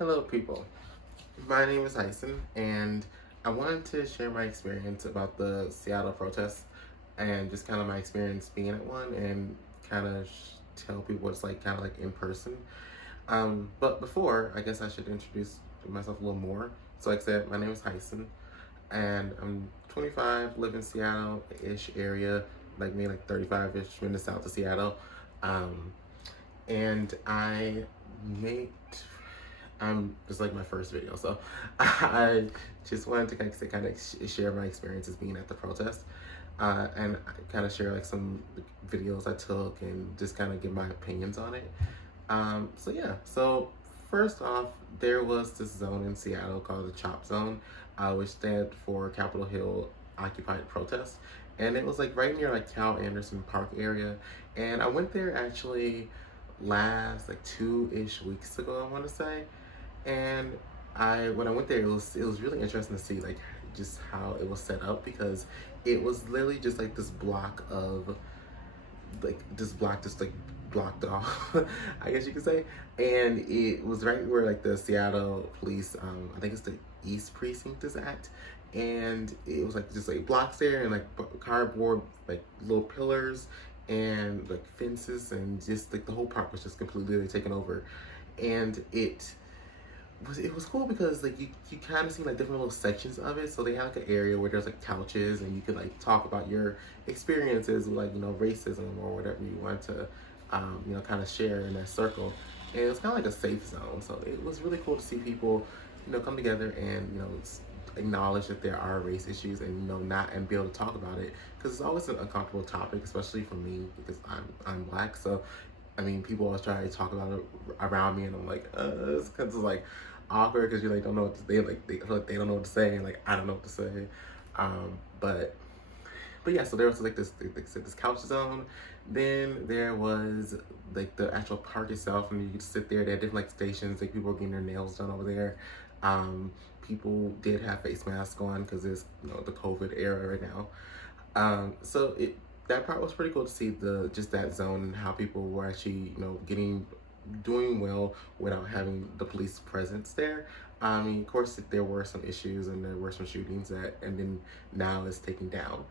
Hello, people. My name is Tyson, and I wanted to share my experience about the Seattle protests and just kind of my experience being at one and kind of tell people what it's like, kind of like in person. But before, I guess I should introduce myself a little more. So, like I said, my name is Tyson, and I'm 25, live in Seattle-ish area, like me, like 35-ish, in the south of Seattle. Um, and I make it's like my first video, so I just wanted to kind of share my experiences being at the protest, and kind of share like some videos I took and just kind of give my opinions on it. So yeah, so first off, there was this zone in Seattle called the CHOP Zone, which stands for Capitol Hill Occupied Protest, and it was like right near like Cal Anderson Park area, and I went there actually last like 2-ish weeks ago, I want to say. And when I went there, it was really interesting to see like just how it was set up, because it was literally just like this block of like this block just like blocked off, I guess you could say. And it was right where like the Seattle police, I think it's the East Precinct is at. And it was like just like blocks there and like cardboard like little pillars and like fences, and just like the whole park was just completely taken over. And it was cool because like you kind of see like different little sections of it. So they had like an area where there's like couches and you could like talk about your experiences with like racism or whatever you want to kind of share in that circle. And it was kind of like a safe zone. So it was really cool to see people come together and acknowledge that there are race issues, and not and be able to talk about it, because it's always an uncomfortable topic, especially for me because I'm black. So I mean, people always try to talk about it around me, and I'm like, it's kind of like awkward because you like don't know what to, they feel like they don't know what to say, and like I don't know what to say. Um, but but yeah, so there was like this couch zone. Then there was like the actual park itself, and you could sit there. They had different like stations. Like people were getting their nails done over there. People did have face masks on because it's the COVID era right now. So that part was pretty cool to see the just that zone and how people were actually doing well without having the police presence there. I mean, of course, there were some issues and there were some shootings and then now it's taken down.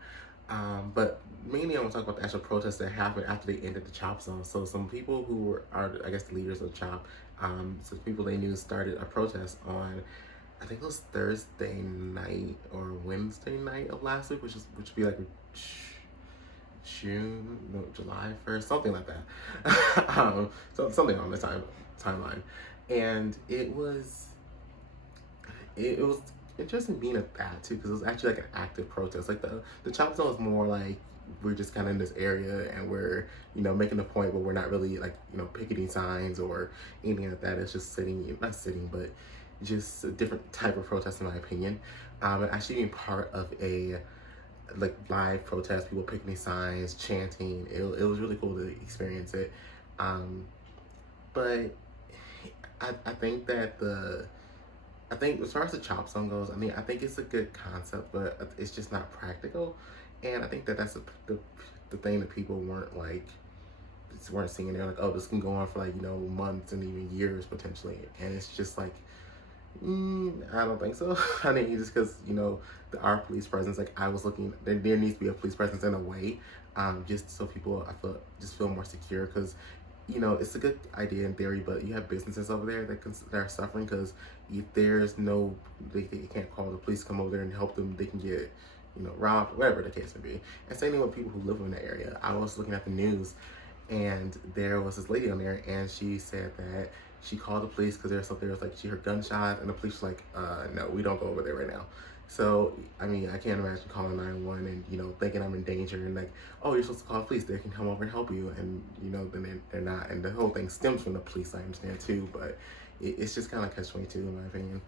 But mainly I want to talk about the actual protests that happened after they ended the CHOP zone. So some people who are, I guess, the leaders of CHOP, some people they knew started a protest on, I think it was Thursday night or Wednesday night of last week, which would be like July 1st, something like that. So something on the timeline, and it was interesting being at that too, because it was actually like an active protest. Like the CHOP zone is more like we're just kind of in this area and we're making the point, but we're not really like picketing signs or anything like that. It's just not sitting, but just a different type of protest in my opinion. And actually being part of a like live protest, people picketing signs, chanting. It was really cool to experience it. But I think that I think as far as the CHOP zone goes, I mean, I think it's a good concept, but it's just not practical. And I think that that's the thing that people weren't seeing. They're like, oh, this can go on for like months and even years potentially. And it's just like, I don't think so. I mean, just because our police presence, like I was looking, there needs to be a police presence in a way, just so people feel more secure, because it's a good idea in theory, but you have businesses over there that are suffering because if there's no, they can't call the police to come over there and help them. They can get robbed, whatever the case may be. And same thing with people who live in the area. I was looking at the news, and there was this lady on there, and she said that she called the police because there was like she heard gunshots, and the police was like, no, we don't go over there right now. So I mean, I can't imagine calling 911 and thinking I'm in danger, and like, oh, you're supposed to call the police, they can come over and help you, and then they're not, and the whole thing stems from the police, I understand too, but it's just kind of catch-22 in my opinion.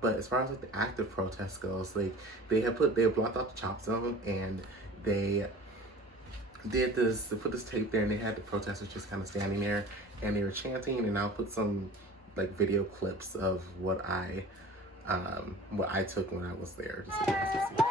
But as far as like the active protest goes, like they blocked out the CHOP zone, and they put this tape there, and they had the protesters just kind of standing there, and they were chanting. And I'll put some like video clips of what I took when I was there, just so you guys can see.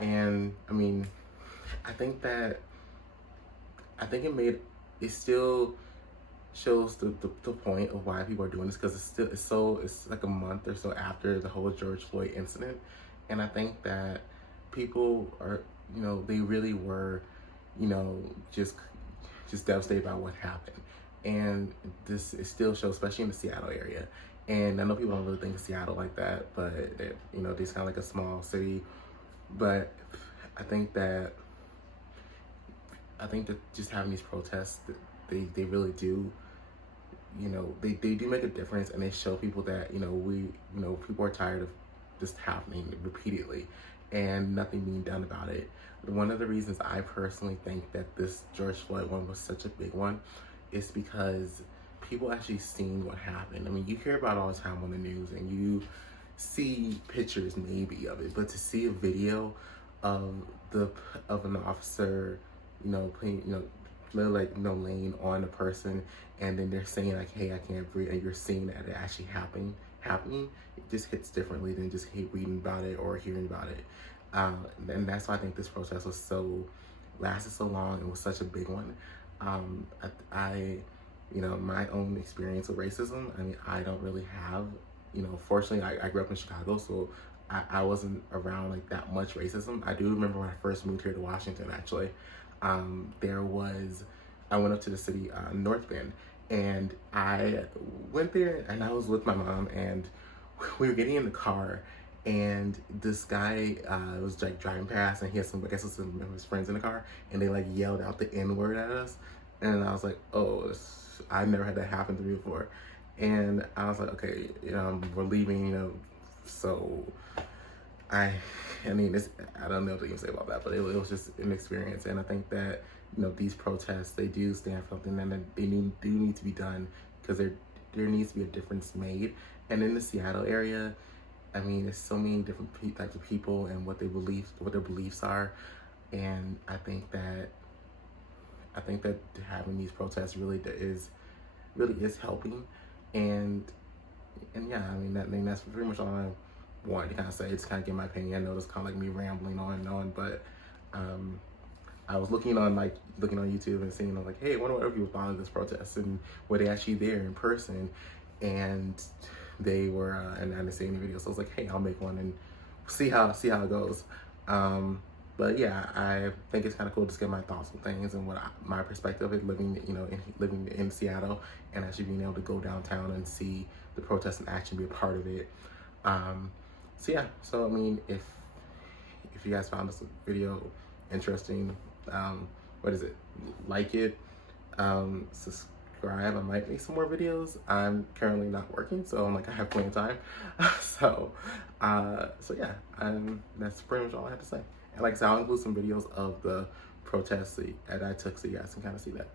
And I mean, I think that it still shows the point of why people are doing this, because it's like a month or so after the whole George Floyd incident. And I think that people are, they really were, you know, just devastated by what happened. And this it still shows, especially in the Seattle area. And I know people don't really think of Seattle like that, but it's kind of like a small city. But I think that just having these protests, they really do, they do make a difference, and they show people that, people are tired of this happening repeatedly and nothing being done about it. One of the reasons I personally think that this George Floyd one was such a big one is because people actually seen what happened. I mean, you hear about it all the time on the news, and you see pictures maybe of it, but to see a video of an officer, putting, literally, like, laying on a person, and then they're saying like, "Hey, I can't breathe," and you're seeing that it actually happening, it just hits differently than just reading about it or hearing about it. And that's why I think this protest lasted so long and was such a big one. I my own experience with racism, I mean, I don't really have, fortunately, I grew up in Chicago, so I wasn't around like that much racism. I do remember when I first moved here to Washington, actually. I went up to the city, North Bend, and I went there, and I was with my mom, and we were getting in the car, and this guy was like driving past, and he had some, I guess, some of his friends in the car, and they like yelled out the N-word at us, and I was like, oh, I've never had that happen to me before. And I was like, okay, we're leaving, so I mean, I don't know what you can say about that, but it was just an experience. And I think that, these protests, they do stand for something, and they do need to be done, because there needs to be a difference made. And in the Seattle area, I mean, there's so many different types of people and what their beliefs are. And I think that having these protests really is helping. And yeah, I mean, that's pretty much all I wanted to kind of say. It's kind of get my opinion. I know it's kind of like me rambling on and on, but I was looking on YouTube and seeing, like, hey, I wonder what other people thought of this protest, and were they actually there in person? And they were, and I didn't see any videos, so I was like, hey, I'll make one and see how it goes. But yeah, I think it's kind of cool to get my thoughts on things and my perspective of living in Seattle, and actually being able to go downtown and see the protests and actually be a part of it. So yeah, so I mean, if you guys found this video interesting, like it, subscribe. I might make some more videos. I'm currently not working, so I have plenty of time. so yeah, that's pretty much all I have to say. And like I said, I'll include some videos of the protests that I took, so you guys can kind of see that.